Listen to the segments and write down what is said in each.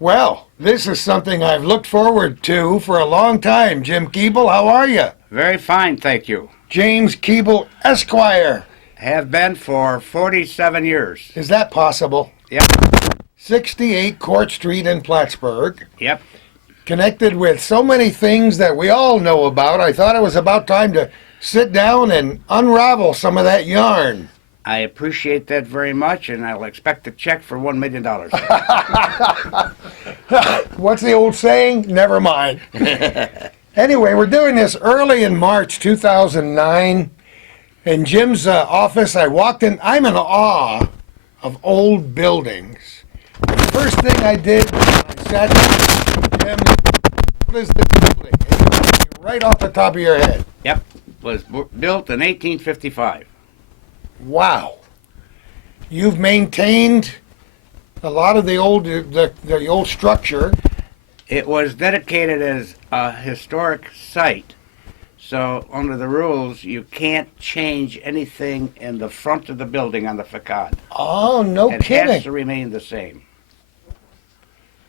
Well, this is something I've looked forward to for a long time. Jim Keable, how are you? Very fine, thank you. James Keable, Esquire. Have been for 47 years. Is that possible? Yep, 68 Court Street in Plattsburgh. yep. Connected with so many things that we all know about. I thought it was about time to sit down and unravel some of that yarn. I appreciate that very much, and I'll expect a check for $1 million. What's the old saying? Never mind. Anyway, we're doing this early in March 2009. In Jim's office, I walked in. I'm in awe of old buildings. The first thing I did, I sat down, Jim, what is the building? Right off the top of your head. Yep, was built in 1855. Wow. You've maintained a lot of the old structure. It was dedicated as a historic site, so under the rules, you can't change anything in the front of the building on the facade. Oh, no It kidding. has to remain the same.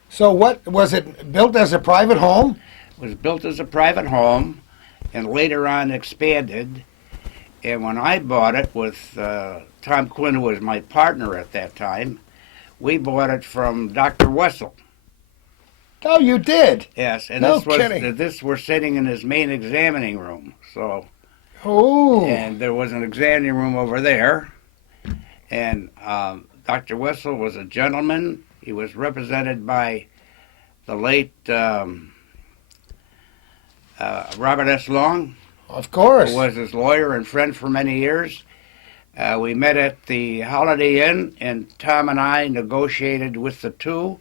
So what, was it built as a private home? It was built as a private home and later on expanded. And when I bought it with Tom Quinn, who was my partner at that time, we bought it from Dr. Wessel. Oh, you did? Yes, and No this was kidding. this we're sitting in his main examining room. So, Oh. and there was an examining room over there, and Dr. Wessel was a gentleman. He was represented by the late Robert S. Long, Of course. who was his lawyer and friend for many years. We met at the Holiday Inn, and Tom and I negotiated with the two.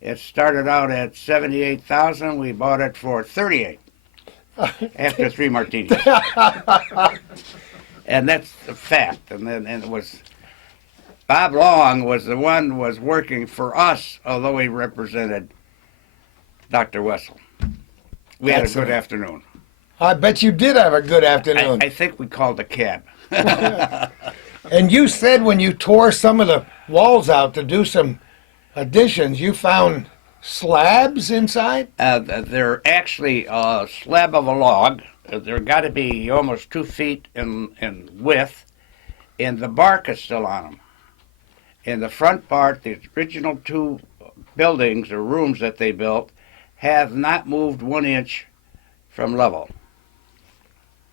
It started out at $78,000. We bought it for $38 after 3 martinis, and that's a fact. And it was Bob Long was the one who was working for us, although he represented Dr. Wessel. We had a Excellent. good afternoon. I bet you did have a good afternoon. I think we called a cab. And you said when you tore some of the walls out to do some additions, you found slabs inside? They're actually a slab of a log. They're got to be almost 2 feet in width, and the bark is still on them. In the front part, the original 2 buildings or rooms that they built have not moved 1 inch from level.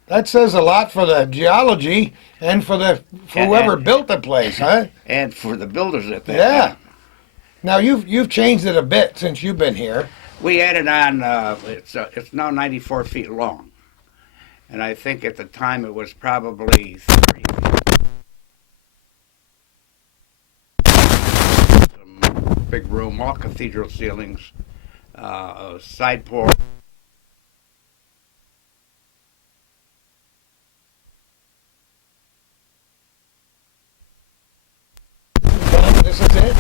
That says a lot for the geology and for whoever built the place, huh? And for the builders at that Yeah. time. Now you've changed it a bit since you've been here. We added on, it's now 94 feet long. And I think at the time it was probably 30 feet. Some big room, all cathedral ceilings, a side porch. This is it?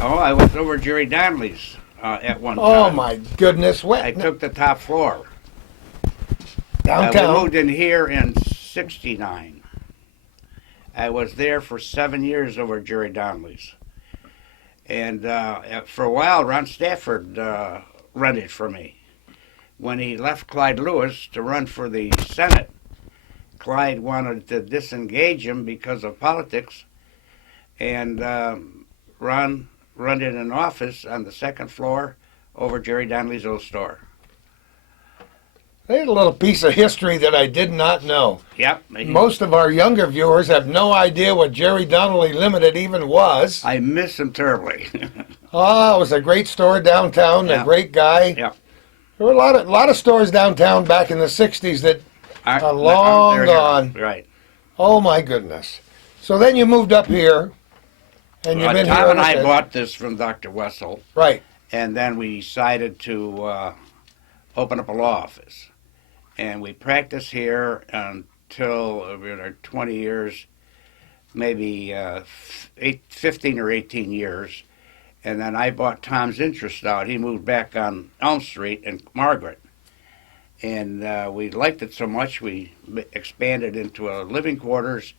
Oh, I was over Jerry Donnelly's at one time. Oh my goodness, I what? took the top floor. We Downtown. moved in here in '69. I was there for 7 years over Jerry Donnelly's. And for a while, Ron Stafford rented for me. When he left Clyde Lewis to run for the Senate, Clyde wanted to disengage him because of politics. And Ron rented an office on the 2nd floor over Jerry Donnelly's old store. There's a little piece of history that I did not know. Yep. Most of our younger viewers have no idea what Jerry Donnelly Limited even was. I miss him terribly. Oh, it was a great store downtown, Yeah. a great guy. Yep. There were a lot of stores downtown back in the 60s that are long They're gone. Right. Oh my goodness. So then you moved up here, and you've been here Tom ever and I since. bought this from Dr. Wessel, Right. and then we decided to open up a law office. And we practiced here until 20 years, maybe 15 or 18 years. And then I bought Tom's interest out. He moved back on Elm Street in Margaret. And we liked it so much, we expanded into a living quarters.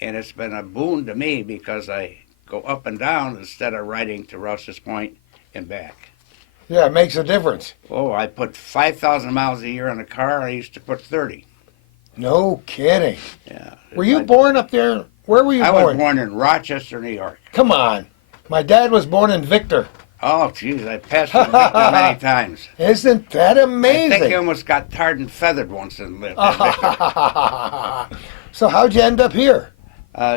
And it's been a boon to me because I go up and down instead of riding to Rouse's Point and back. Yeah, it makes a difference. Oh, I put 5,000 miles a year on a car. I used to put 30. No kidding. Yeah. Were you born up there? Where were you I born? was born in Rochester, New York. Come on. My dad was born in Victor. Oh, geez, I passed through Victor many times. Isn't that amazing? I think I almost got tarred and feathered once and lived in Victor. So how'd you end up here?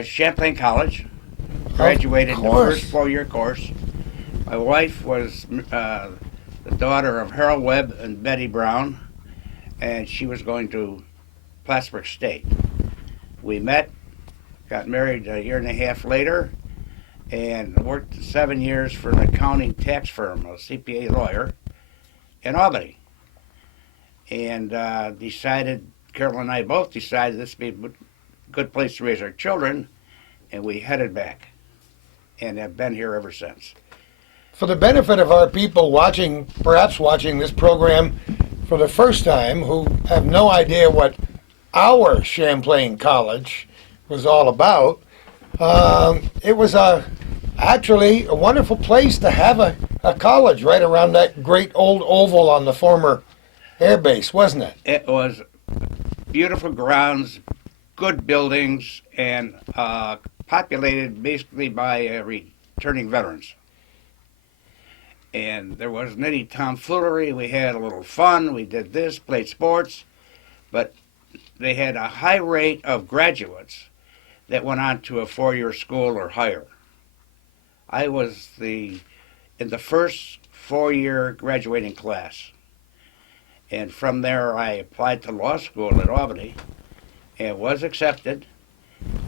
Champlain College. Graduated Of the course. first 4-year course. My wife was the daughter of Harold Webb and Betty Brown, and she was going to Plattsburgh State. We met, got married a year and a half later, and worked 7 years for an accounting tax firm, a CPA lawyer, in Albany. And Carol and I both decided this would be a good place to raise our children, and we headed back, and have been here ever since. For the benefit of our people perhaps watching this program for the first time, who have no idea what our Champlain College was all about, it was actually a wonderful place to have a college right around that great old oval on the former air base, wasn't it? It was beautiful grounds, good buildings, and populated basically by returning veterans. And there wasn't any tomfoolery. We had a little fun. We did this, played sports, but they had a high rate of graduates that went on to a 4-year school or higher. I was in the first 4-year graduating class. And from there, I applied to law school at Albany and was accepted.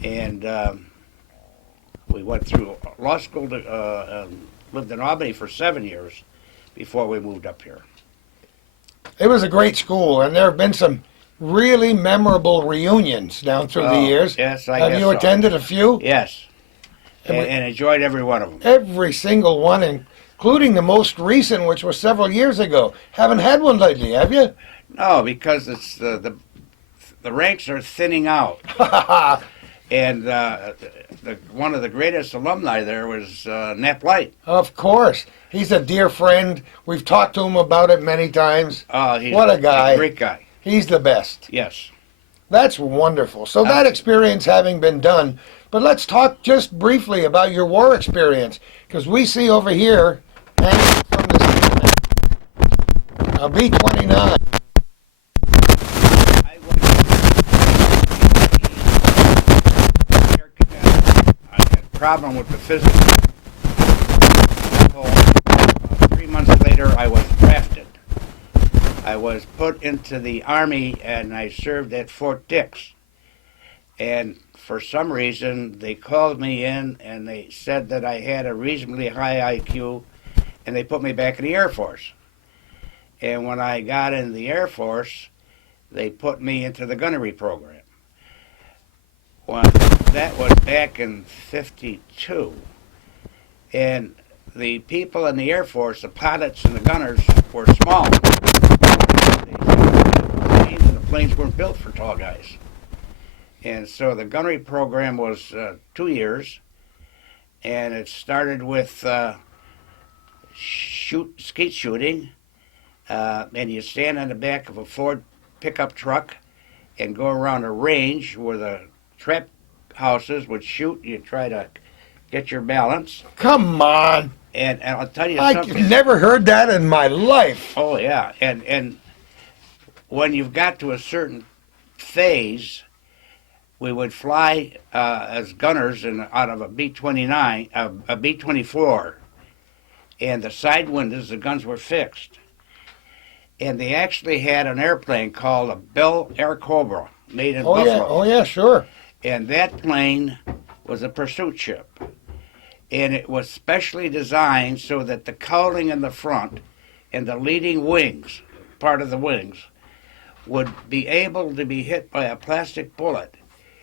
And we went through law school, lived in Albany for 7 years before we moved up here. It was a great school, and there have been some really memorable reunions down through the years. Yes, I Have guess you so. attended a few? Yes, and enjoyed every one of them. Every single one, including the most recent, which was several years ago. Haven't had one lately, have you? No, because it's the ranks are thinning out. And one of the greatest alumni there was Nap Light. Of course. He's a dear friend. We've talked to him about it many times. He's What a guy. A great guy. He's the best. Yes. That's wonderful. So that experience having been done, but let's talk just briefly about your war experience, because we see over here, hanging from this helmet, a B-29. I had a problem with the physics. So, 3 months later, I was drafted. I was put into the Army, and I served at Fort Dix. And for some reason, they called me in, and they said that I had a reasonably high IQ, and they put me back in the Air Force. And when I got in the Air Force, they put me into the Gunnery Program. Well, that was back in '52. And the people in the Air Force, the pilots and the gunners, were small. The planes weren't built for tall guys. And so the Gunnery Program was 2 years, and it started with skeet shooting, and you stand on the back of a Ford pickup truck and go around a range where the trap houses would shoot. You try to get your balance. Come on. And I'll tell you I've something. never heard that in my life. Oh, yeah. And when you've got to a certain phase, we would fly as gunners out of a B-29, a B-24, and the side windows, the guns were fixed. And they actually had an airplane called a Bell Air Cobra, made in Buffalo. Oh, yeah, sure. And that plane was a pursuit ship. And it was specially designed so that the cowling in the front and the leading wings, part of the wings, would be able to be hit by a plastic bullet.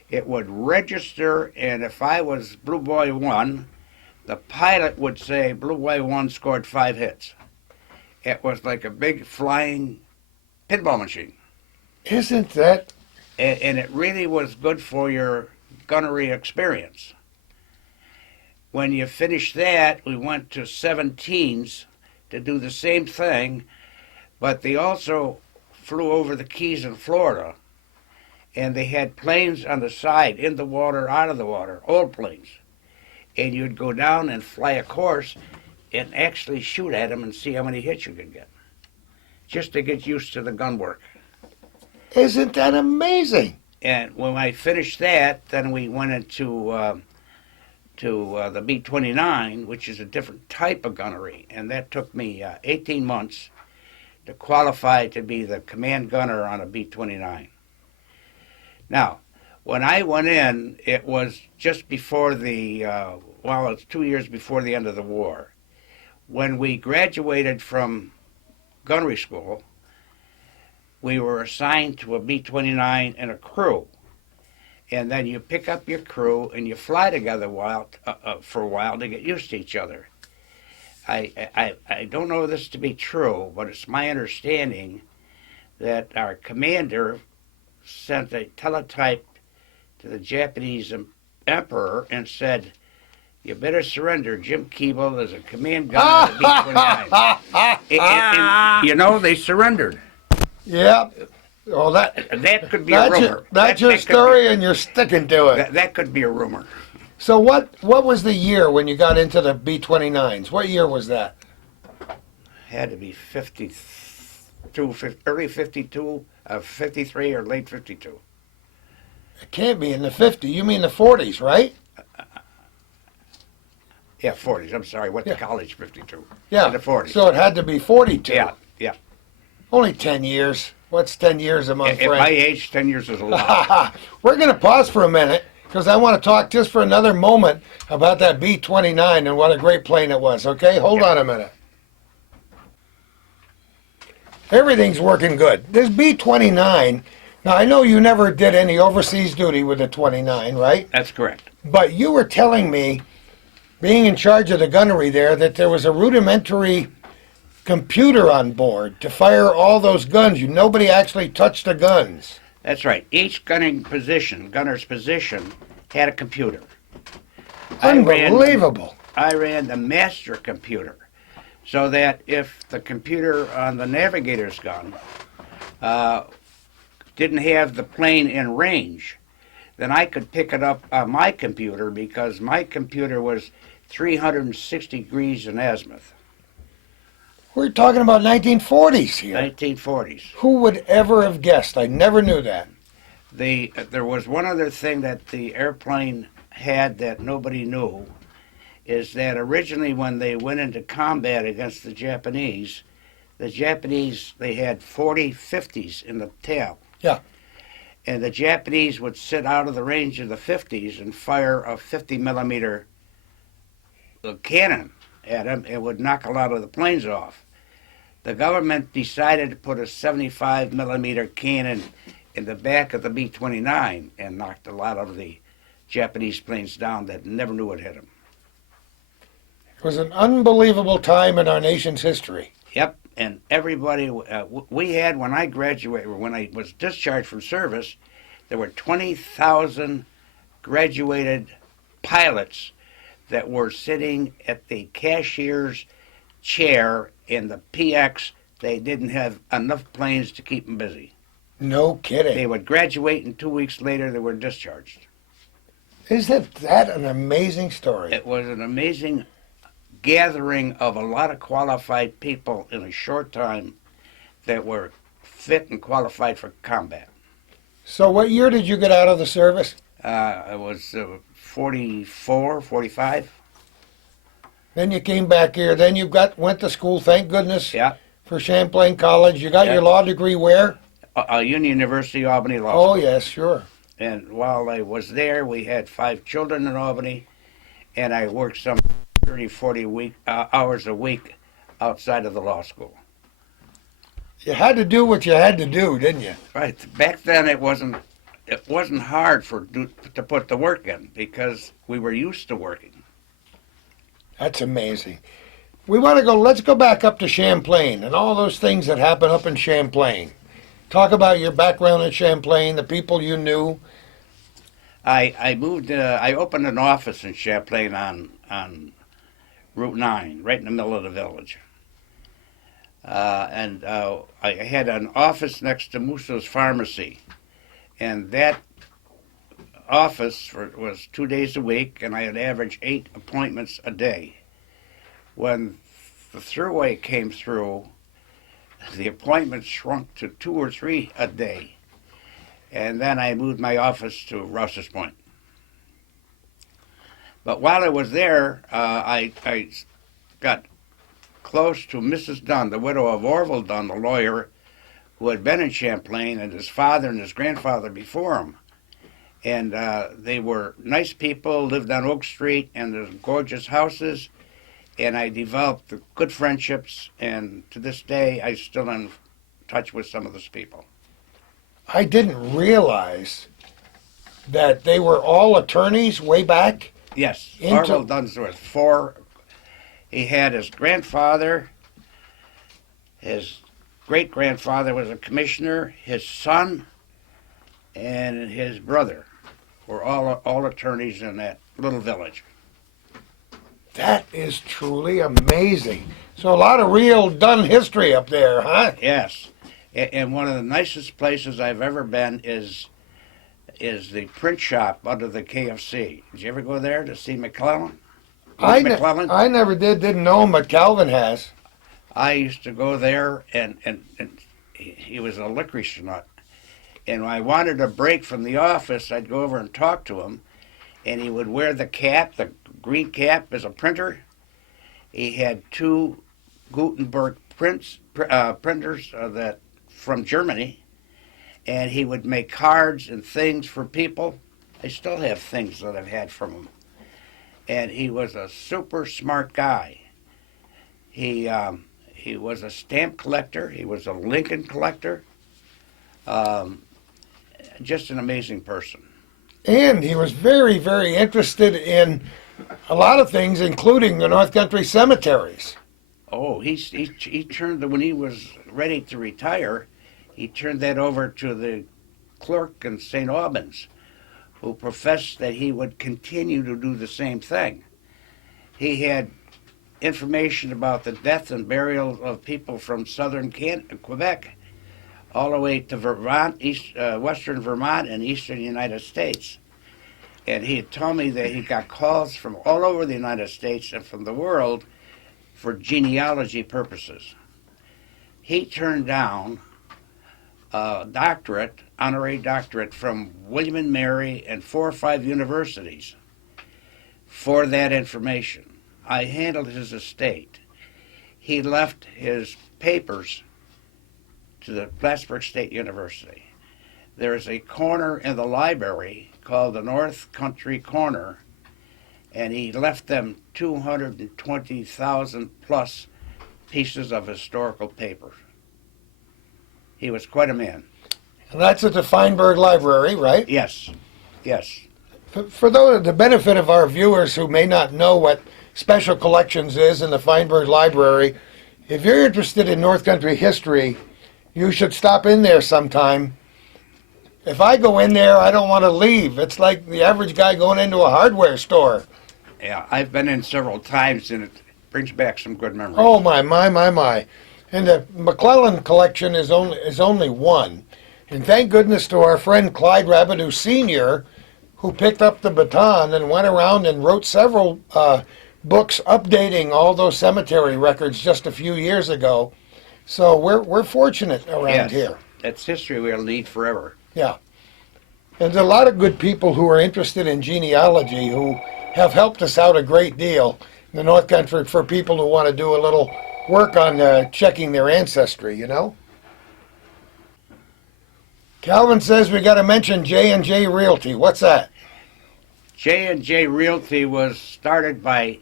It would register, and if I was Blue Boy 1, the pilot would say Blue Boy 1 scored 5 hits. It was like a big flying pinball machine. Isn't that? And it really was good for your gunnery experience. When you finished that, we went to 17s, to do the same thing, but they also flew over the Keys in Florida, and they had planes on the side, in the water, out of the water, old planes. And you'd go down and fly a course and actually shoot at them and see how many hits you could get, just to get used to the gun work. Isn't that amazing? And when I finished that, then we went into the B-29, which is a different type of gunnery, and that took me 18 months to qualify to be the command gunner on a B-29. Now, when I went in, it was just before it's 2 years before the end of the war. When we graduated from gunnery school, we were assigned to a B-29 and a crew. And then you pick up your crew and you fly together for a while to get used to each other. I don't know this to be true, but it's my understanding that our commander sent a teletype to the Japanese emperor and said, "You better surrender. Jim Keable is a command gunner of the B-29." and they surrendered. Yeah. Well, that could be a rumor. That's your story, and you're sticking to it. That could be a rumor. So what was the year when you got into the B-29s? What year was that? Had to be 52, early 52, 53 or late 52. It can't be in the 50s. You mean the 40s, right? Yeah, 40s. I'm sorry. Went to Yeah. college 52. Yeah. In the 40s. So it had to be 42. Yeah. Only 10 years. What's 10 years among At friends? my age, 10 years is a lot. We're going to pause for a minute because I want to talk just for another moment about that B-29 and what a great plane it was, okay? Hold on a minute. Everything's working good. This B-29, now I know you never did any overseas duty with the 29, right? That's correct. But you were telling me, being in charge of the gunnery there, that there was a rudimentary computer on board to fire all those guns. Nobody actually touched the guns. That's right. Each gunner's position, had a computer. Unbelievable. I ran the master computer, so that if the computer on the navigator's gun didn't have the plane in range, then I could pick it up on my computer, because my computer was 360 degrees in azimuth. We're talking about 1940s here. 1940s. Who would ever have guessed? I never knew that. There was one other thing that the airplane had that nobody knew, is that originally when they went into combat against the Japanese, they had 40-50s in the tail. Yeah. And the Japanese would sit out of the range of the 50s and fire a 50-millimeter cannon at them. It would knock a lot of the planes off. The government decided to put a 75-millimeter cannon in the back of the B-29 and knocked a lot of the Japanese planes down that never knew it hit them. It was an unbelievable time in our nation's history. Yep, and everybody, we had, when I graduated, when I was discharged from service, there were 20,000 graduated pilots that were sitting at the cashier's chair in the PX. They didn't have enough planes to keep them busy. No kidding. They would graduate, and 2 weeks later they were discharged. Isn't that an amazing story? It was an amazing gathering of a lot of qualified people in a short time that were fit and qualified for combat. So what year did you get out of the service? I was 44, 45. Then you came back here. Then you went to school, thank goodness, Yeah. for Champlain College. You got Yeah. your law degree where? Union University, Albany Law Oh, School. yes, sure. And while I was there, we had 5 children in Albany, and I worked some 30, 40 hours a week outside of the law school. You had to do what you had to do, didn't you? Right. Back then, it wasn't hard to put the work in, because we were used to working. That's amazing. Let's go back up to Champlain and all those things that happened up in Champlain. Talk about your background in Champlain, the people you knew. I moved. I opened an office in Champlain on Route 9, right in the middle of the village, I had an office next to Musso's Pharmacy, and that was 2 days a week, and I had averaged 8 appointments a day. When the throughway came through, the appointments shrunk to 2 or 3 a day, and then I moved my office to Rouse's Point. But while I was there, I got close to Mrs. Dunn, the widow of Orville Dunn, the lawyer who had been in Champlain, and his father and his grandfather before him. And they were nice people, lived on Oak Street, and there's gorgeous houses. And I developed good friendships, and to this day, I'm still in touch with some of those people. I didn't realize that they were all attorneys way back. Yes, Orville Dunn's was 4. He had his grandfather, his great-grandfather was a commissioner, his son, and his brother were all attorneys in that little village. That is truly amazing. So a lot of real Dunn history up there, huh? Yes. And one of the nicest places I've ever been is the print shop under the KFC. Did you ever go there to see McClellan? I McClellan? never didn't know him, but Calvin has. I used to go there, and he was a licorice nut. And when I wanted a break from the office, I'd go over and talk to him, and he would wear the cap, the green cap, as a printer. He had 2 Gutenberg printers that from Germany, and he would make cards and things for people. I still have things that I've had from him. And he was a super smart guy. He was a stamp collector. He was a Lincoln collector. Just an amazing person. And he was very, very interested in a lot of things, including the North Country cemeteries. Oh, he turned, when he was ready to retire, he turned that over to the clerk in St. Albans, who professed that he would continue to do the same thing. He had information about the death and burial of people from southern Quebec, all the way to Vermont, western Vermont, and eastern United States. And he had told me that he got calls from all over the United States and from the world for genealogy purposes. He turned down a doctorate, honorary doctorate from William and Mary and 4 or 5 universities for that information. I handled his estate. He left his papers to the Plattsburgh State University. There is a corner in the library called the North Country Corner, and he left them 220,000 plus pieces of historical paper. He was quite a man. And that's at the Feinberg Library, right? Yes, yes. For the benefit of our viewers who may not know what Special Collections is in the Feinberg Library, if you're interested in North Country history, you should stop in there sometime. If I go in there, I don't want to leave. It's like the average guy going into a hardware store. Yeah, I've been in several times, and it brings back some good memories. Oh, my. And the McClellan collection is only one. And thank goodness to our friend Clyde Rabideau Sr., who picked up the baton and went around and wrote several books updating all those cemetery records just a few years ago. So we're fortunate around here. That's history we'll need forever. Yeah. And there's a lot of good people who are interested in genealogy who have helped us out a great deal in the North Country for people who want to do a little work on checking their ancestry, you know? Calvin says we got to mention J&J Realty. What's that? J&J Realty was started by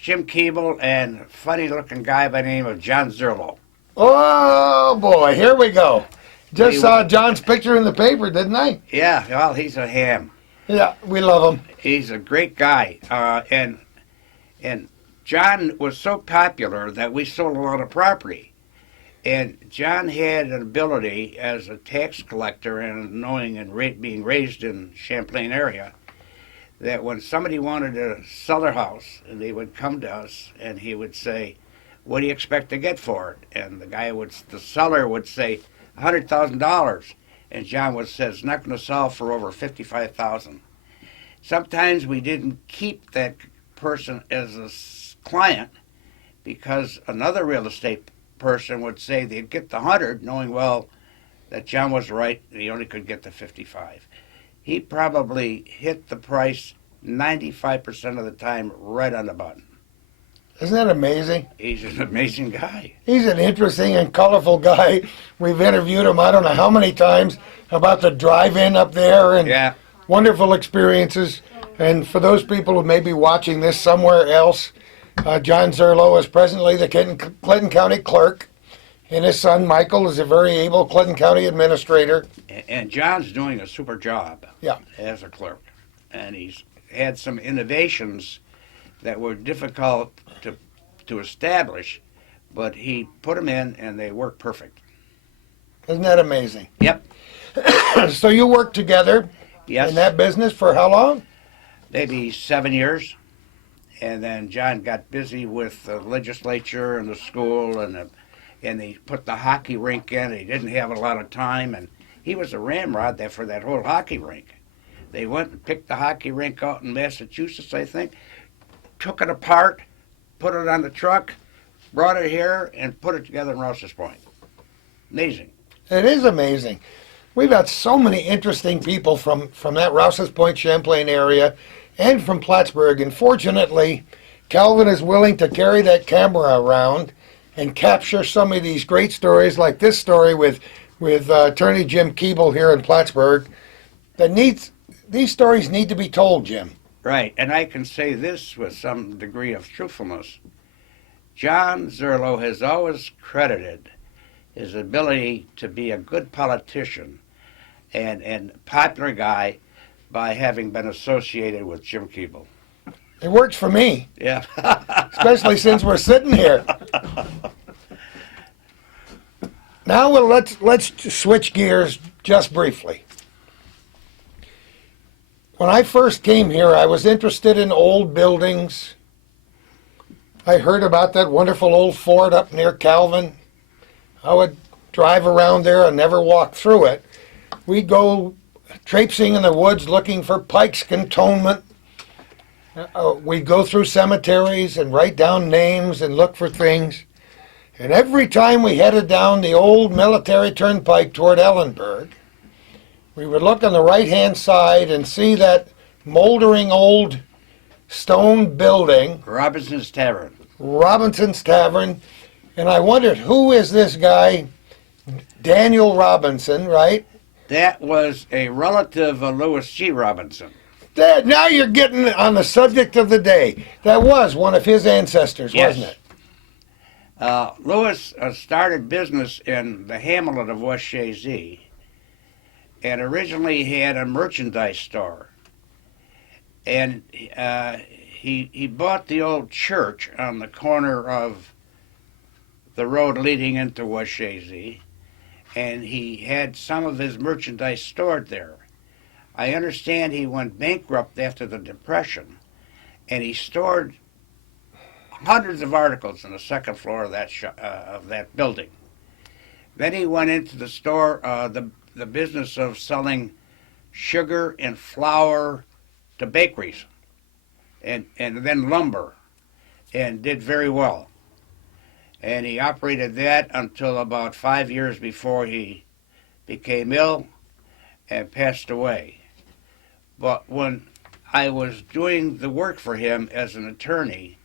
Jim Keable and a funny-looking guy by the name of John Zerlo. Oh, boy, here we go. Just saw John's picture in the paper, didn't I? Yeah, well, he's a ham. Yeah, we love him. He's a great guy. And John was so popular that we sold a lot of property. And John had an ability as a tax collector and knowing and being raised in Champlain area that when somebody wanted to sell their house, they would come to us and he would say, what do you expect to get for it? And the seller would say $100,000, and John would say it's not going to sell for over 55,000. Sometimes we didn't keep that person as a client because another real estate person would say they'd get the 100, knowing well that John was right, and he only could get the 55. He probably hit the price 95% of the time right on the button. Isn't that amazing? He's an amazing guy. He's an interesting and colorful guy. We've interviewed him I don't know how many times about the drive-in up there and Yeah. wonderful experiences. And for those people who may be watching this somewhere else, John Zerlo is presently the Clinton County Clerk, and his son Michael is a very able Clinton County Administrator. And John's doing a super job Yeah. as a clerk. And he's had some innovations that were difficult to establish, but he put them in and they work perfect. Isn't that amazing? Yep. So you worked together Yes. in that business for how long? Maybe 7 years. And then John got busy with the legislature and the school, and he put the hockey rink in. He didn't have a lot of time, and he was a ramrod there for that whole hockey rink. They went and picked the hockey rink out in Massachusetts, I think, took it apart, put it on the truck, brought it here, and put it together in Rouse's Point. Amazing. It is amazing. We've got so many interesting people from that Rouse's Point, Champlain area and from Plattsburgh. And fortunately, Calvin is willing to carry that camera around and capture some of these great stories like this story with attorney Jim Keable here in Plattsburgh. These stories need to be told, Jim. Right, and I can say this with some degree of truthfulness. John Zerlo has always credited his ability to be a good politician and popular guy by having been associated with Jim Keable. It works for me, Yeah. especially since we're sitting here. Now let's switch gears just briefly. When I first came here, I was interested in old buildings. I heard about that wonderful old fort up near Calvin. I would drive around there and never walk through it. We'd go traipsing in the woods looking for Pike's Cantonment. We'd go through cemeteries and write down names and look for things. And every time we headed down the old military turnpike toward Ellenburg, we would look on the right-hand side and see that moldering old stone building, Robinson's Tavern. Robinson's Tavern, and I wondered, who is this guy, Daniel Robinson, right? That was a relative of Louis G. Robinson. Now you're getting on the subject of the day. That was one of his ancestors, Yes. wasn't it? Louis started business in the hamlet of West Shazy, and originally had a merchandise store. And he bought the old church on the corner of the road leading into West Shazy, and he had some of his merchandise stored there. I understand he went bankrupt after the Depression, and he stored hundreds of articles on the second floor of that building. Then he went into the store, the business of selling sugar and flour to bakeries, and then lumber, and did very well. And he operated that until about 5 years before he became ill and passed away. But when I was doing the work for him as an attorney,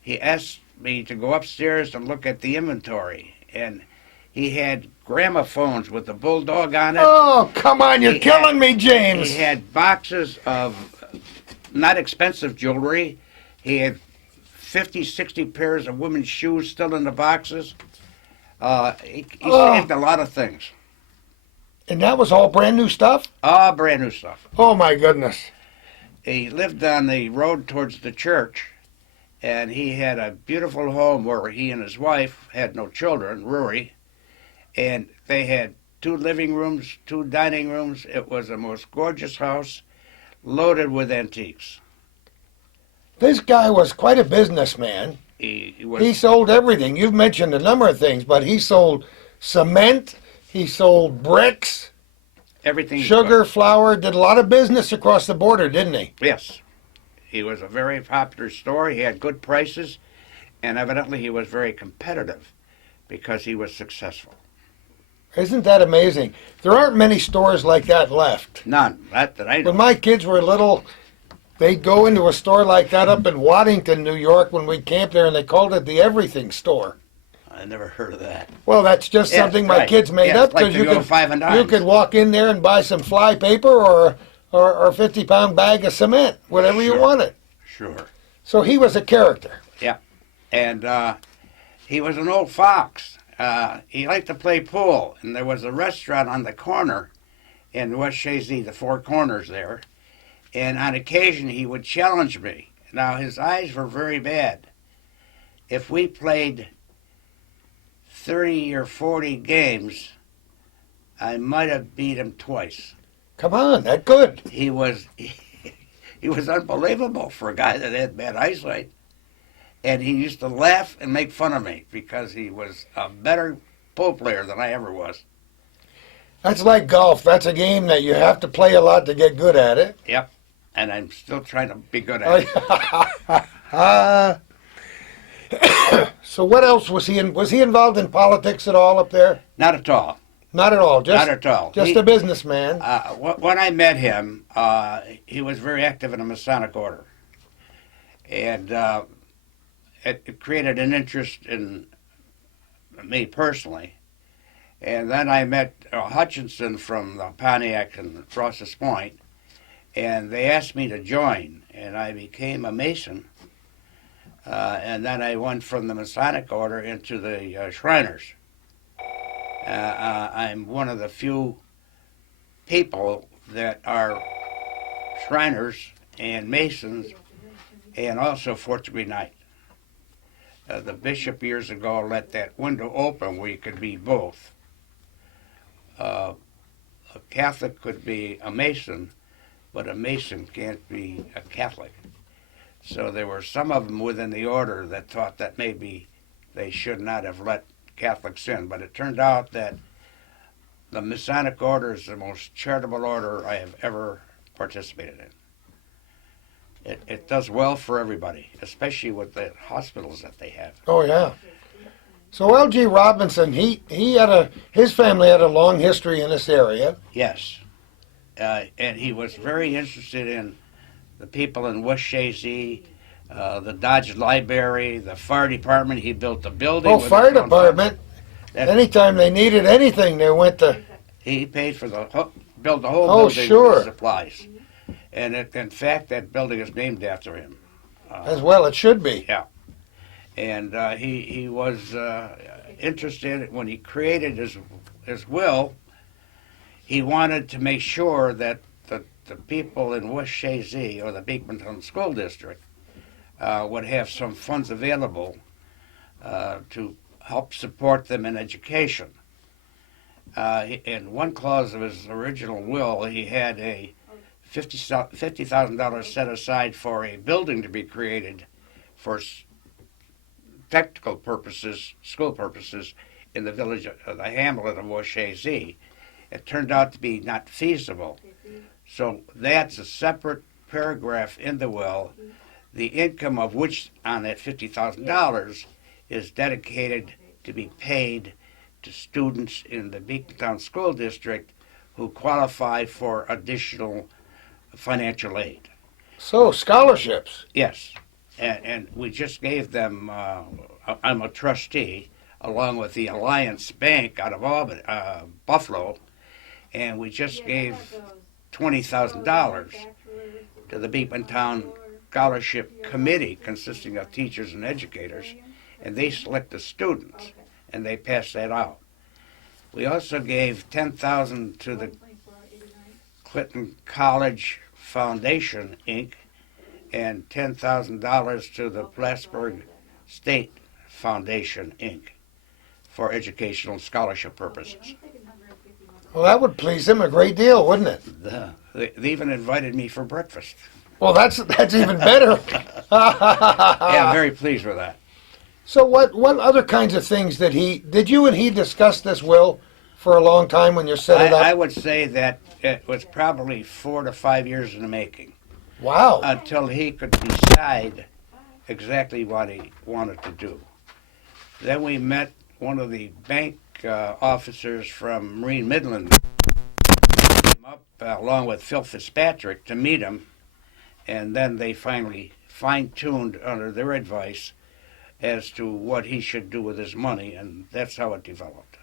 he asked me to go upstairs and look at the inventory. And he had gramophones with the bulldog on it. Oh, come on, you're killing me, James. He had boxes of not expensive jewelry. He had 50, 60 pairs of women's shoes still in the boxes. He saved a lot of things. And that was all brand new stuff? All brand new stuff. Oh, my goodness. He lived on the road towards the church, and he had a beautiful home where he and his wife had no children, Rory, and they had 2 living rooms, 2 dining rooms. It was the most gorgeous house, loaded with antiques. This guy was quite a businessman. he was He sold everything. You've mentioned a number of things, but he sold cement, he sold bricks, everything. he sugar, flour, did a lot of business across the border, didn't he? could. Yes, he was a very popular store. He had good prices, and evidently he was very competitive because he was successful. Isn't that amazing? There aren't many stores like that left. None, that I know. When my kids were little, they'd go into a store like that up in Waddington, New York, when we camped there, and they called it the everything store. I never heard of that. Well, that's just Yes, something my right. kids made Yes, up like because the old five and you dimes. could walk in there and buy some fly paper or a 50-pound bag of cement, whatever you Sure. wanted. Sure. So he was a character. And he was an old fox. He liked to play pool, and there was a restaurant on the corner in West Chazy, the Four Corners there. And on occasion, he would challenge me. Now, his eyes were very bad. If we played 30 or 40 games, I might have beat him twice. Come on, that good. He was he was unbelievable for a guy that had bad eyesight. And he used to laugh and make fun of me because he was a better pool player than I ever was. That's like golf. That's a game that you have to play a lot to get good at it. Yep. And I'm still trying to be good at it. So what else was he in? Was he involved in politics at all up there? Not at all. Not at all. Just, Not at all. Just a businessman. When I met him, he was very active in the Masonic Order. And it created an interest in me personally. And then I met Hutchinson from the Pontiac and Rouse's Point, and they asked me to join, and I became a Mason. And then I went from the Masonic Order into the Shriners. I'm one of the few people that are Shriners and Masons and also Fourth Degree Knight. The bishop years ago let that window open where you could be both. A Catholic could be a Mason, but a Mason can't be a Catholic. So there were some of them within the order that thought that maybe they should not have let Catholics in. But it turned out that the Masonic Order is the most charitable order I have ever participated in. It does well for everybody, especially with the hospitals that they have. Oh yeah. So L.G. Robinson, his family had a long history in this area. Yes. And he was very interested in the people in West Chazy, the Dodge Library, the fire department. He built a building. Oh, with fire his own department. Anytime they needed anything, they went to. He paid for build the whole Oh, building sure. with supplies. And in fact, that building is named after him. As well, it should be. Yeah. And he was interested when he created his will. He wanted to make sure that the people in West Chazy or the Beekmantown School District would have some funds available to help support them in education. In one clause of his original will, he had a $50,000 set aside for a building to be created for technical purposes, school purposes, in the village of the hamlet of West Chazy. It turned out to be not feasible. So that's a separate paragraph in the will, the income of which on that $50,000 is dedicated to be paid to students in the Beekmantown School District who qualify for additional financial aid. So scholarships. Yes, and we just gave them, I'm a trustee, along with the Alliance Bank out of Buffalo, and we just gave $20,000 to the Beekmantown Scholarship Committee, consisting of teachers and educators, and they select the students, and they pass that out. We also gave $10,000 to the Clinton College Foundation, Inc., and $10,000 to the Plattsburgh State Foundation, Inc., for educational scholarship purposes. Well, that would please him a great deal, wouldn't it? They even invited me for breakfast. Well, that's even better. Yeah, I'm very pleased with that. So what other kinds of things did you and he discuss this will for a long time when you set it up? I would say that it was probably 4 to 5 years in the making Wow. until he could decide exactly what he wanted to do. Then we met one of the bank officers from Marine Midland, came up along with Phil Fitzpatrick to meet him, and then they finally fine-tuned under their advice as to what he should do with his money, and that's how it developed.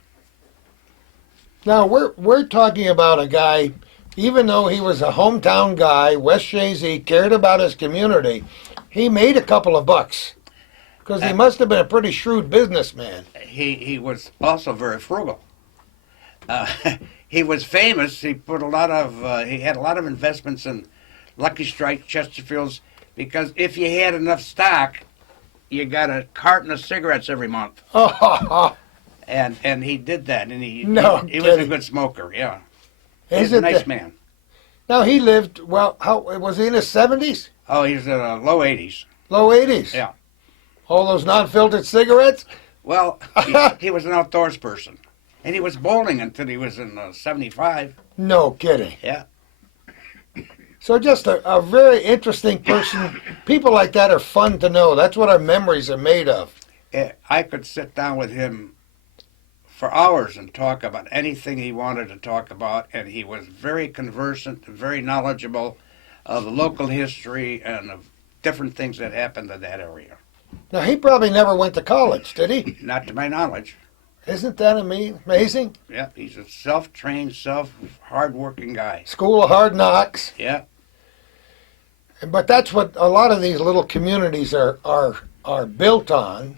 Now we're talking about a guy, even though he was a hometown guy, West Shazy, cared about his community, he made a couple of bucks. Because he must have been a pretty shrewd businessman. He was also very frugal. He was famous. He put a lot of he had a lot of investments in Lucky Strike, Chesterfields, because if you had enough stock, you got a carton of cigarettes every month. Oh, And he did that, and he was a kidding. good smoker. Yeah, Is he's a it nice the- man. Now he lived, well, how was he in his 70s? Oh, he's in the low 80s. Low 80s? Yeah. All those non-filtered cigarettes? Well, he was an outdoors person, and he was bowling until he was in 75. No kidding. Yeah. So just a very interesting person. People like that are fun to know. That's what our memories are made of. I could sit down with him for hours and talk about anything he wanted to talk about, and he was very conversant, very knowledgeable of the local history and of different things that happened in that area. Now, he probably never went to college, did he? Not to my knowledge. Isn't that amazing? Yeah, he's a self-trained, hard-working guy. School of hard knocks. Yeah, But that's what a lot of these little communities are built on.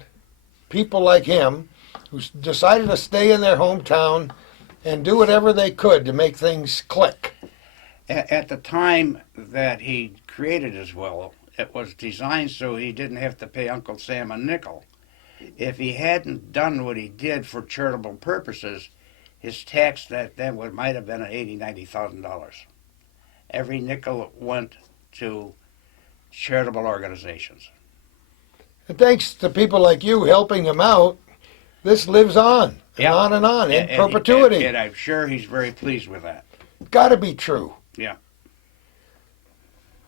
People like him who decided to stay in their hometown and do whatever they could to make things click. at the time that he created his will, it was designed so he didn't have to pay Uncle Sam a nickel. If he hadn't done what he did for charitable purposes, his tax then might have been $80,000-$90,000. Every nickel went to charitable organizations. And thanks to people like you helping him out, this lives on and on in perpetuity. And I'm sure he's very pleased with that. Got to be true. Yeah.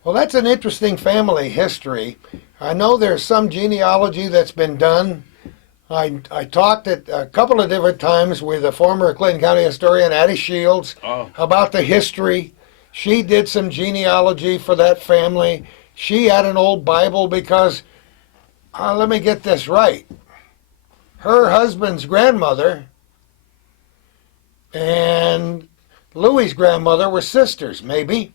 Well, that's an interesting family history. I know there's some genealogy that's been done. I talked at a couple of different times with a former Clinton County historian, Addie Shields, about the history. She did some genealogy for that family. She had an old Bible because, let me get this right, her husband's grandmother and Louis's grandmother were sisters, maybe.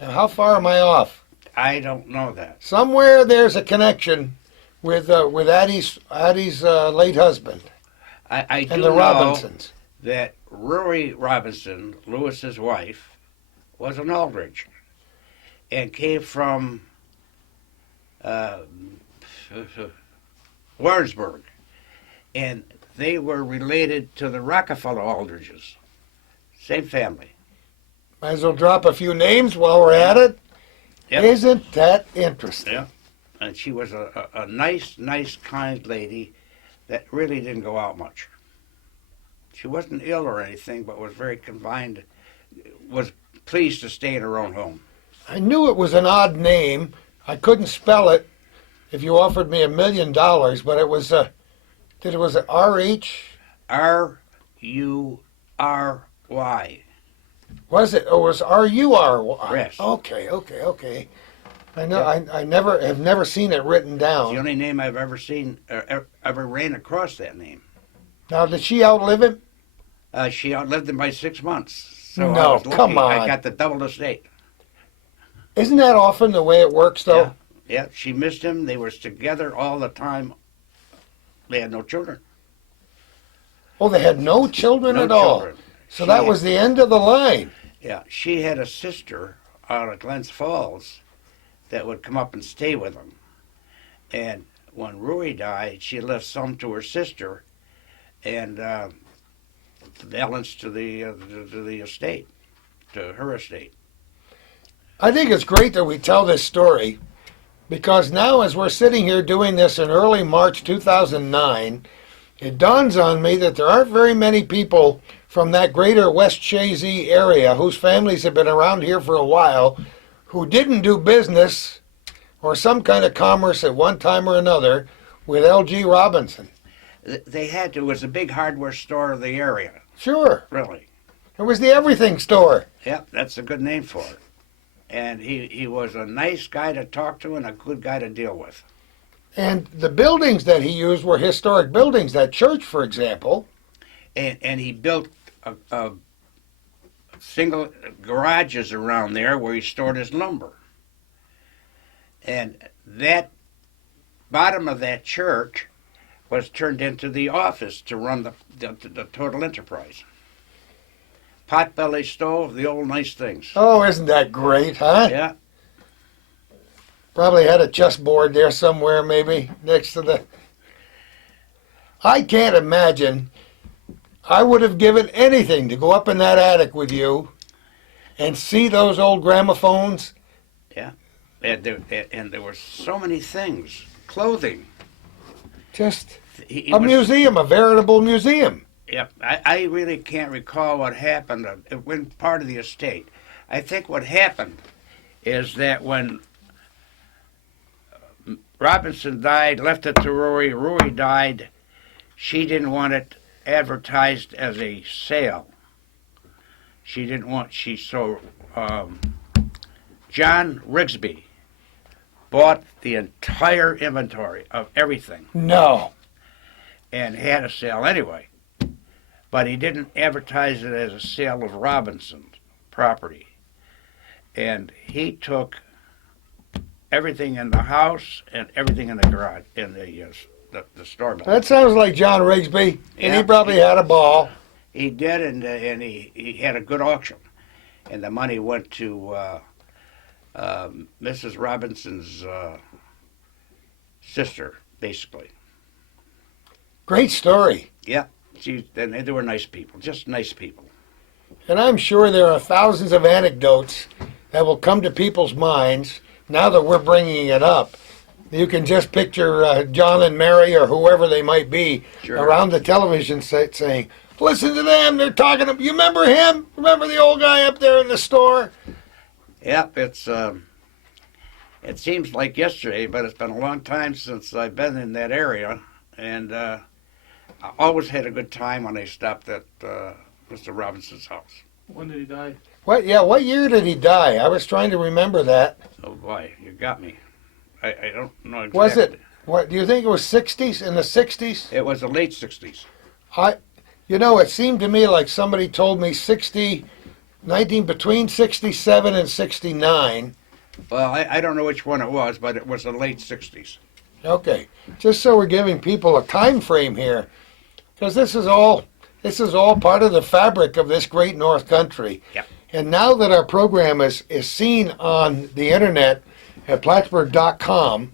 Now, how far am I off? I don't know that. Somewhere there's a connection with Addie's late husband I do and the know Robinsons. that Rory Robinson, Lewis's wife, was an Aldrich and came from Warrensburg, and they were related to the Rockefeller Aldriches. Same family. Might as well drop a few names while we're at it. Yep. Isn't that interesting? Yeah. And she was a nice, kind lady that really didn't go out much. She wasn't ill or anything, but was very confined, was pleased to stay in her own home. I knew it was an odd name. I couldn't spell it if you offered me $1 million, but it was it was R-H? R-U-R-Y. Was it? Oh, it was R-U-R-Y. Yes. Okay. I know. I have never seen it written It's the down. only name I've ever seen, ever ran across that name. Now, did she outlive him? She outlived him by 6 months. So No, I was lucky. come on. I got the double estate. Isn't that often the way it works, though? Yeah, she missed him. They were together all the time. They had no children. Oh, they had no children No at all. children. So that She- was the end of the line. Yeah, she had a sister out of Glens Falls that would come up and stay with them. And when Rui died, she left some to her sister, and the balance to the estate, to her estate. I think it's great that we tell this story Because now, as we're sitting here doing this in early March 2009, it dawns on me that there aren't very many people from that greater West Chazy area whose families have been around here for a while who didn't do business or some kind of commerce at one time or another with L.G. Robinson. They had to. It was a big hardware store of the area. Sure. Really. It was the everything store. Yep, that's a good name for it. And he was a nice guy to talk to and a good guy to deal with. And the buildings that he used were historic buildings. That church, for example. And he built a single garages around there where he stored his lumber. And that bottom of that church was turned into the office to run the total enterprise. Potbelly stove, the old nice things. Oh, isn't that great, huh? Yeah. Probably had a chessboard there somewhere, maybe, next to the... I can't imagine. I would have given anything to go up in that attic with you and see those old gramophones. Yeah. And there were so many things. Clothing. Just He a was- museum, a veritable museum. Yep. I really can't recall what happened when part of the estate. I think what happened is that when Robinson died, left it to Rory. Rory died. She didn't want it advertised as a sale. She didn't want. John Rigsby bought the entire inventory of everything No. and had a sale anyway. But he didn't advertise it as a sale of Robinson's property. And he took everything in the house and everything in the garage, in the store building. That sounds like John Rigsby, and Yeah. he probably had a ball. He did, and he had a good auction. And the money went to Mrs. Robinson's sister, basically. Great story. Yeah, and they were nice people, just nice people. And I'm sure there are thousands of anecdotes that will come to people's minds now that we're bringing it up. You can just picture John and Mary or whoever they might be Sure. around the television set saying, listen to them, they're talking, you remember him? Remember the old guy up there in the store? Yep, it seems like yesterday, but it's been a long time since I've been in that area, and I always had a good time when I stopped at Mr. Robinson's house. When did he die? What year did he die? I was trying to remember that. Oh boy, you got me. I don't know exactly. Was it, what, do you think it was 60s, in the 60s? It was the late 60s. It seemed to me like somebody told me between 67 and 69. Well, I don't know which one it was, but it was the late 60s. Okay, just so we're giving people a time frame here, because this is all part of the fabric of this great North Country. Yep. And now that our program is seen on the internet at Plattsburgh.com,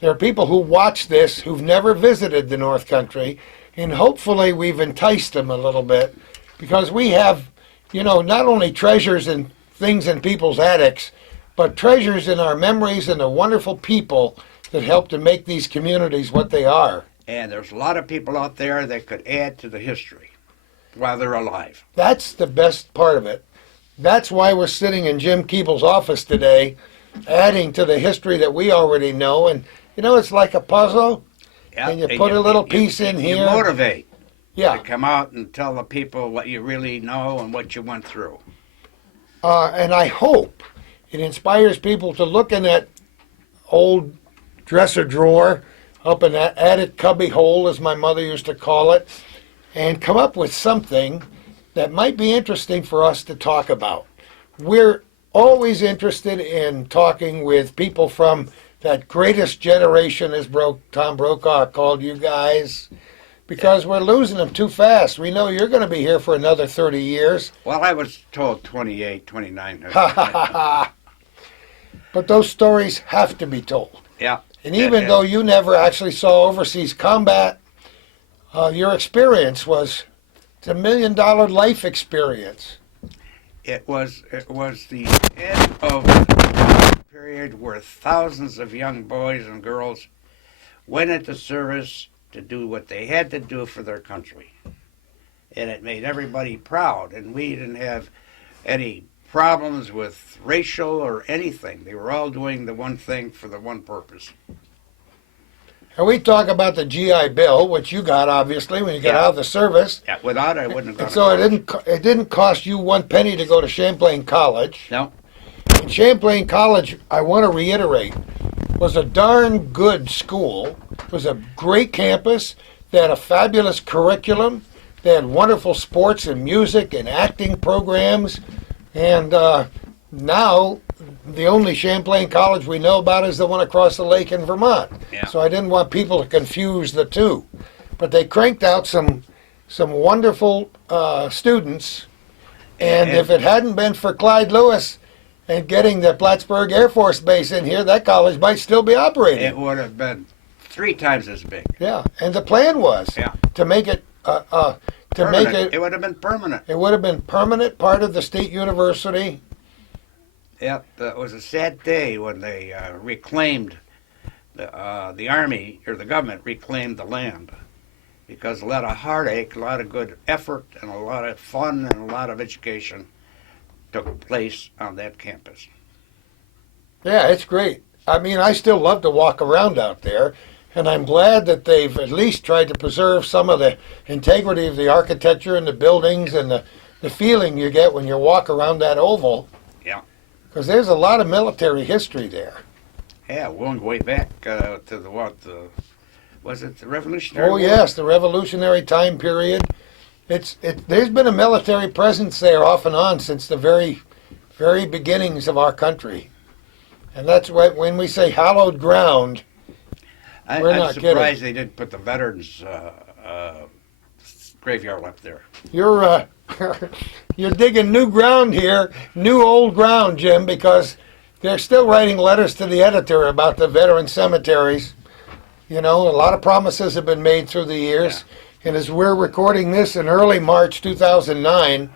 there are people who watch this who've never visited the North Country, and hopefully we've enticed them a little bit, because we have, not only treasures and things in people's attics, but treasures in our memories and the wonderful people that help to make these communities what they are. And there's a lot of people out there that could add to the history while they're alive. That's the best part of it. That's why we're sitting in Jim Keable's office today, adding to the history that we already know. And, it's like a puzzle, Yep. and you put a little piece in You here. motivate Yeah, to come out and tell the people what you really know and what you went through. and I hope it inspires people to look in that old dresser drawer, up in that attic cubby hole, as my mother used to call it, and come up with something that might be interesting for us to talk about. We're always interested in talking with people from that greatest generation, as Tom Brokaw called you guys, because we're losing them too fast. We know you're going to be here for another 30 years. Well, I was told 28, 29. But those stories have to be told. Yeah. And even though you never actually saw overseas combat, your experience was the $1 million life experience. It was the end of the period where thousands of young boys and girls went into service to do what they had to do for their country. And it made everybody proud, and we didn't have any problems with racial or anything. They were all doing the one thing for the one purpose. And we talk about the GI Bill, which you got obviously when you got out of the service. Yeah, without it, I wouldn't have gone And so to college. it didn't cost you one penny to go to Champlain College. No. And Champlain College, I want to reiterate, was a darn good school. It was a great campus. They had a fabulous curriculum. They had wonderful sports and music and acting programs. And now the only Champlain College we know about is the one across the lake in Vermont. Yeah. So I didn't want people to confuse the two. But they cranked out some wonderful students. And if it hadn't been for Clyde Lewis and getting the Plattsburgh Air Force Base in here, that college might still be operating. It would have been 3 times as big. Yeah, and the plan was to make it Permanent. It would have been permanent. It would have been permanent part of the state university. Yep, it was a sad day when they reclaimed the army, or the government reclaimed the land, because a lot of heartache, a lot of good effort, and a lot of fun, and a lot of education took place on that campus. Yeah, it's great. I mean, I still love to walk around out there, and I'm glad that they've at least tried to preserve some of the integrity of the architecture and the buildings and the feeling you get when you walk around that oval. Yeah. Because there's a lot of military history there. Yeah, going way back to was it the Revolutionary War? Yes, the Revolutionary time period. There's been a military presence there off and on since the very, very beginnings of our country. And that's when we say hallowed ground, we're I'm not surprised kidding. they didn't put the veterans graveyard up there. You're you're digging new ground here, new old ground, Jim, because they're still writing letters to the editor about the veteran cemeteries. You know, a lot of promises have been made through the years. And as we're recording this in early March 2009,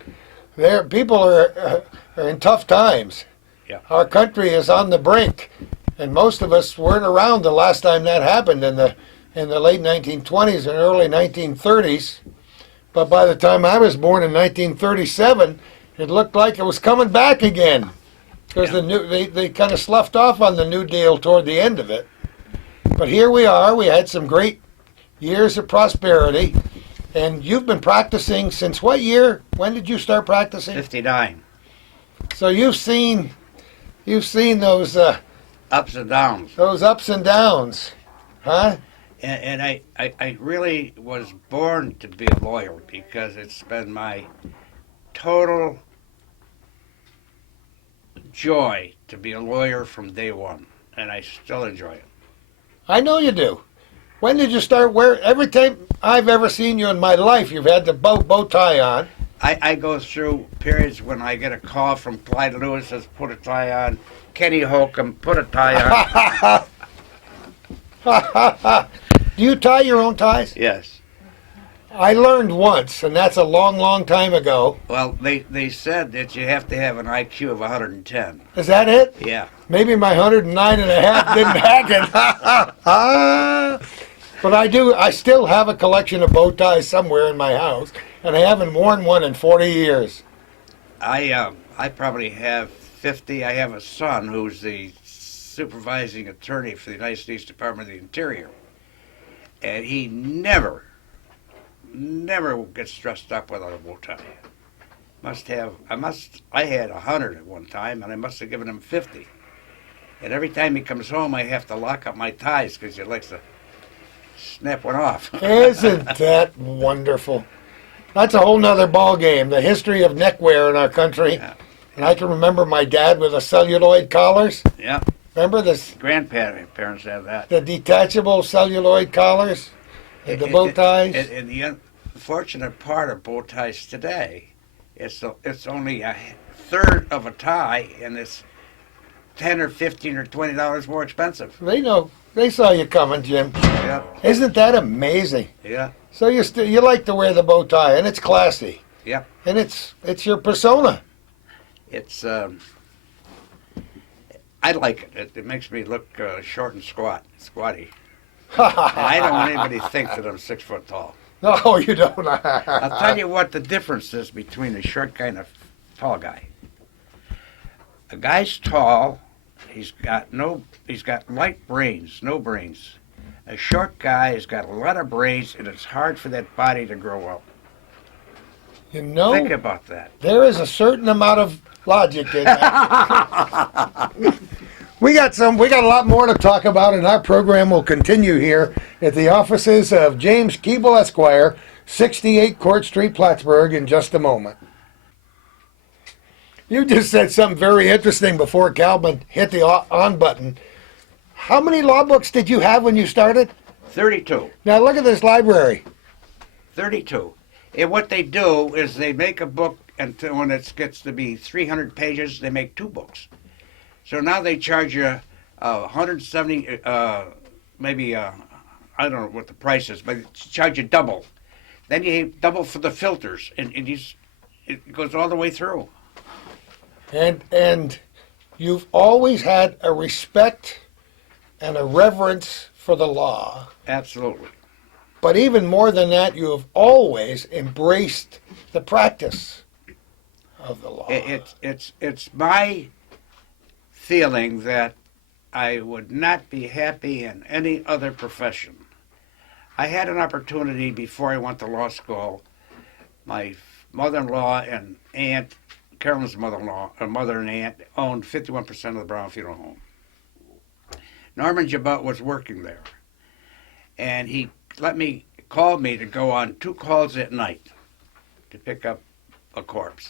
people are in tough times. Yeah. Our country is on the brink, and most of us weren't around the last time that happened in the late 1920s and early 1930s. But by the time I was born in 1937, it looked like it was coming back again, because they kind of sloughed off on the New Deal toward the end of it. But here we are. We had some great years of prosperity, and you've been practicing since what year? When did you start practicing? 59. So you've seen those Ups and downs. those ups and downs, huh? And I really was born to be a lawyer, because it's been my total joy to be a lawyer from day one, and I still enjoy it. I know you do. When did you start every time I've ever seen you in my life, you've had the bow tie on. I go through periods when I get a call from Clyde Lewis, says put a tie on. Kenny Holcomb, put a tie on. Do you tie your own ties? Yes. I learned once, and that's a long, long time ago. Well, they said that you have to have an IQ of 110. Is that it? Yeah. Maybe my 109 and a half didn't hack it. But I still have a collection of bow ties somewhere in my house, and I haven't worn one in 40 years. I probably have 50. I have a son who's the supervising attorney for the United States Department of the Interior, and he never gets dressed up without a bow tie. I had 100 at one time, and I must have given him 50. And every time he comes home, I have to lock up my ties, because he likes to snap one off. Isn't that wonderful? That's a whole nother ball game. The history of neckwear in our country. Yeah. And I can remember my dad with the celluloid collars. Yeah. Remember this? Grandparents have that. The detachable celluloid collars, and the bow ties. And the unfortunate part of bow ties today, it's only a third of a tie, and it's $10 or $15 or $20 more expensive. They know. They saw you coming, Jim. Yeah. Isn't that amazing? Yeah. So you like to wear the bow tie, and it's classy. Yeah. And it's your persona. It's I like it. It makes me look short and squatty. And I don't want anybody to think that I'm 6 foot tall. No, you don't. I'll tell you what the difference is between a short guy and a tall guy. A guy's tall. He's got light brains, no brains. A short guy has got a lot of brains, and it's hard for that body to grow up. You know, Think about that. there is a certain amount of logic in that. We got a lot more to talk about, and our program will continue here at the offices of James Keable, Esquire, 68 Court Street, Plattsburgh, in just a moment. You just said something very interesting before Calvin hit the on button. How many law books did you have when you started? 32. Now look at this library. 32. And what they do is they make a book until when it gets to be 300 pages, they make 2 books. So now they charge you 170, maybe, I don't know what the price is, but they charge you double. Then you double for the filters, and it goes all the way through. And you've always had a respect and a reverence for the law. Absolutely. But even more than that, you have always embraced the practice of the law. It's my feeling that I would not be happy in any other profession. I had an opportunity before I went to law school. My mother-in-law and aunt, Carolyn's mother-in-law, her mother and aunt, owned 51% of the Brown Funeral Home. Norman Jabot was working there, and he called me to go on 2 calls at night to pick up a corpse.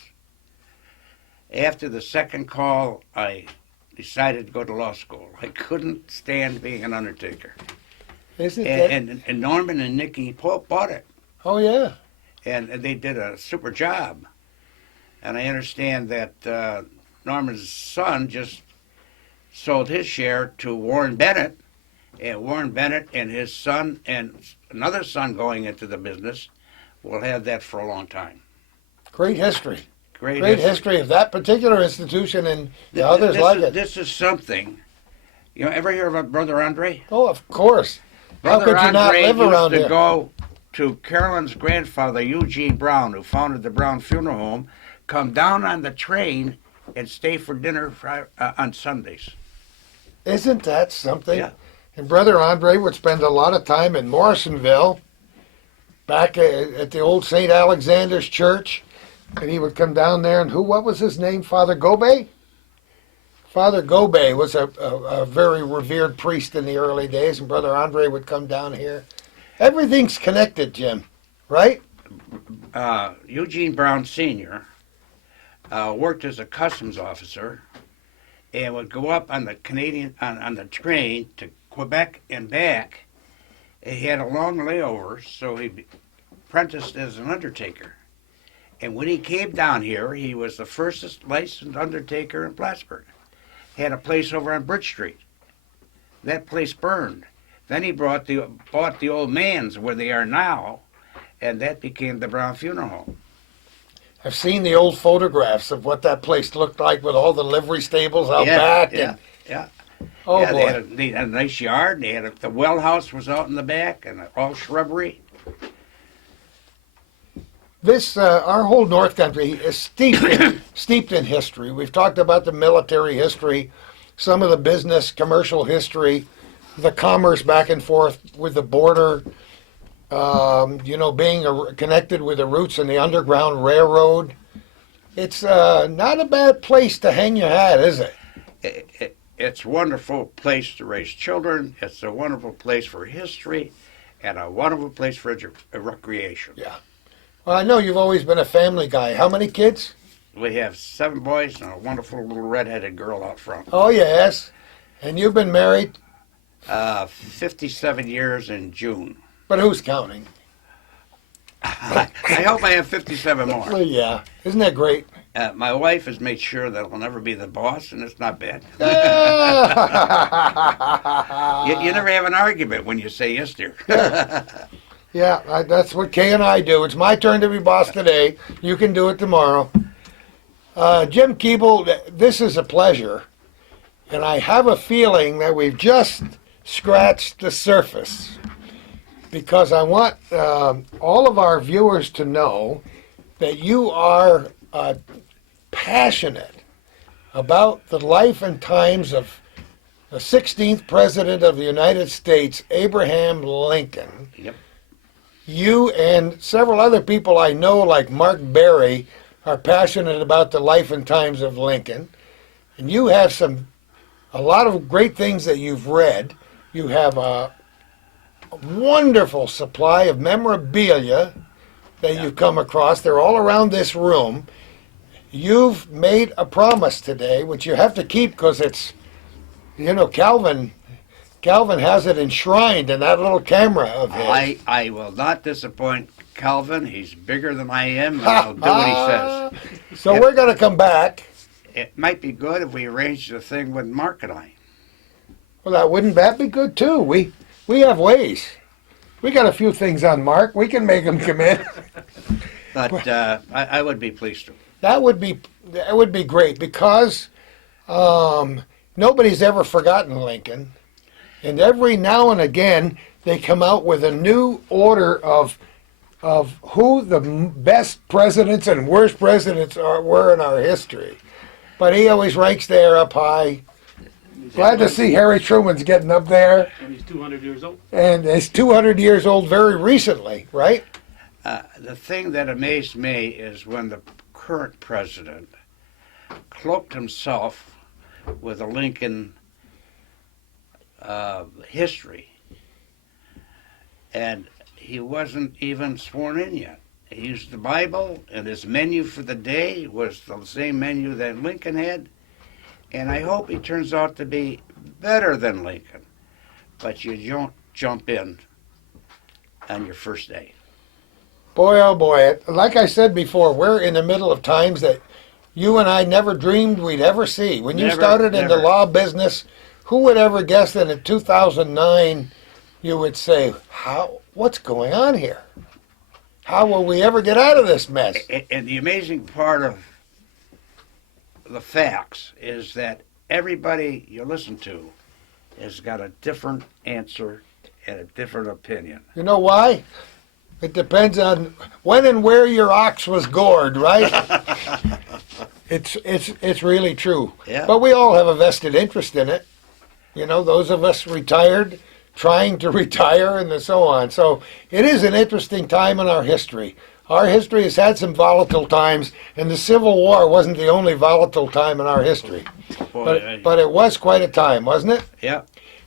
After the second call, I decided to go to law school. I couldn't stand being an undertaker. Isn't that? And Norman and Nikki bought it. Oh, yeah. And they did a super job. And I understand that Norman's son just sold his share to Warren Bennett. And Warren Bennett and his son and another son going into the business will have that for a long time. Great history. Great history of that particular institution and the others like it. This is something. You know, ever hear about Brother Andre? Oh, of course. How Brother could you not Andre live around used to here? go to Carolyn's grandfather, Eugene Brown, who founded the Brown Funeral Home, come down on the train and stay for dinner on Sundays. Isn't that something? Yeah. And Brother Andre would spend a lot of time in Morrisonville, back at the old St. Alexander's Church, and he would come down there, and what was his name, Father Gobey? Father Gobey was a very revered priest in the early days, and Brother Andre would come down here. Everything's connected, Jim, right? Eugene Brown Sr. Worked as a customs officer and would go up on the on the train to Quebec and back. He had a long layover, so he apprenticed as an undertaker. And when he came down here, he was the first licensed undertaker in Plattsburgh. He had a place over on Bridge Street. That place burned. Then he bought the old man's where they are now, and that became the Brown Funeral Home. I've seen the old photographs of what that place looked like with all the livery stables out back. Yeah. Oh, yeah, boy. they had a nice yard. They had the well house was out in the back, and all shrubbery. This, our whole North Country is steeped in history. We've talked about the military history, some of the business, commercial history, the commerce back and forth with the border, being connected with the roots in the Underground Railroad. It's not a bad place to hang your hat, is it? It's a wonderful place to raise children. It's a wonderful place for history and a wonderful place for recreation. Yeah. Well, I know you've always been a family guy. How many kids? We have 7 boys and a wonderful little redheaded girl out front. Oh, yes. And you've been married? 57 years in June. But who's counting? I hope I have 57 more. Well, yeah. Isn't that great? My wife has made sure that I'll never be the boss, and it's not bad. You never have an argument when you say yes, dear. Yeah, that's what Kay and I do. It's my turn to be boss today. You can do it tomorrow. Jim Keable, this is a pleasure. And I have a feeling that we've just scratched the surface, because I want all of our viewers to know that you are passionate about the life and times of the 16th President of the United States, Abraham Lincoln. Yep. You and several other people I know, like Mark Berry, are passionate about the life and times of Lincoln. And you have a lot of great things that you've read. You have a wonderful supply of memorabilia that you've come across. They're all around this room. You've made a promise today, which you have to keep, because it's, Calvin has it enshrined in that little camera of his. I will not disappoint Calvin. He's bigger than I am, and I'll do what he says. So we're going to come back. It might be good if we arrange the thing with Mark and I. Well, wouldn't that be good too? We have ways. We got a few things on Mark. We can make him come in. But I would be pleased to. That would be great, because nobody's ever forgotten Lincoln, and every now and again they come out with a new order of who the best presidents and worst presidents were in our history. But he always ranks there up high. Glad to see Harry Truman's getting up there. And he's 200 years old. And he's 200 years old very recently, right? The thing that amazed me is when the current president cloaked himself with a Lincoln history, and he wasn't even sworn in yet. He used the Bible, and his menu for the day was the same menu that Lincoln had, and I hope he turns out to be better than Lincoln, but you don't jump in on your first day. Boy, oh boy, like I said before, we're in the middle of times that you and I never dreamed we'd ever see. When you started in the law business, who would ever guess that in 2009 you would say, what's going on here? How will we ever get out of this mess? And the amazing part of the facts is that everybody you listen to has got a different answer and a different opinion. You know why? It depends on when and where your ox was gored, right? It's really true. Yeah. But we all have a vested interest in it. Those of us retired, trying to retire, and so on. So it is an interesting time in our history. Our history has had some volatile times, and the Civil War wasn't the only volatile time in our history. But it was quite a time, wasn't it? Yeah.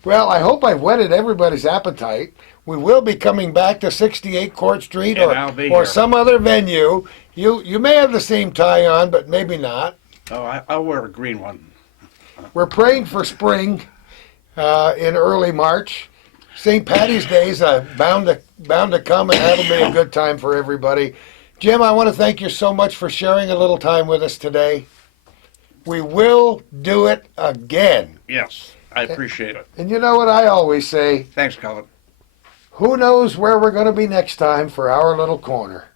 Well, I hope I've whetted everybody's appetite. We will be coming back to 68 Court Street or some other venue. You may have the same tie on, but maybe not. Oh, I'll wear a green one. We're praying for spring in early March. St. Patty's Day is bound to come, and that'll be a good time for everybody. Jim, I want to thank you so much for sharing a little time with us today. We will do it again. Yes, I appreciate it. And you know what I always say? Thanks, Colin. Who knows where we're going to be next time for our little corner?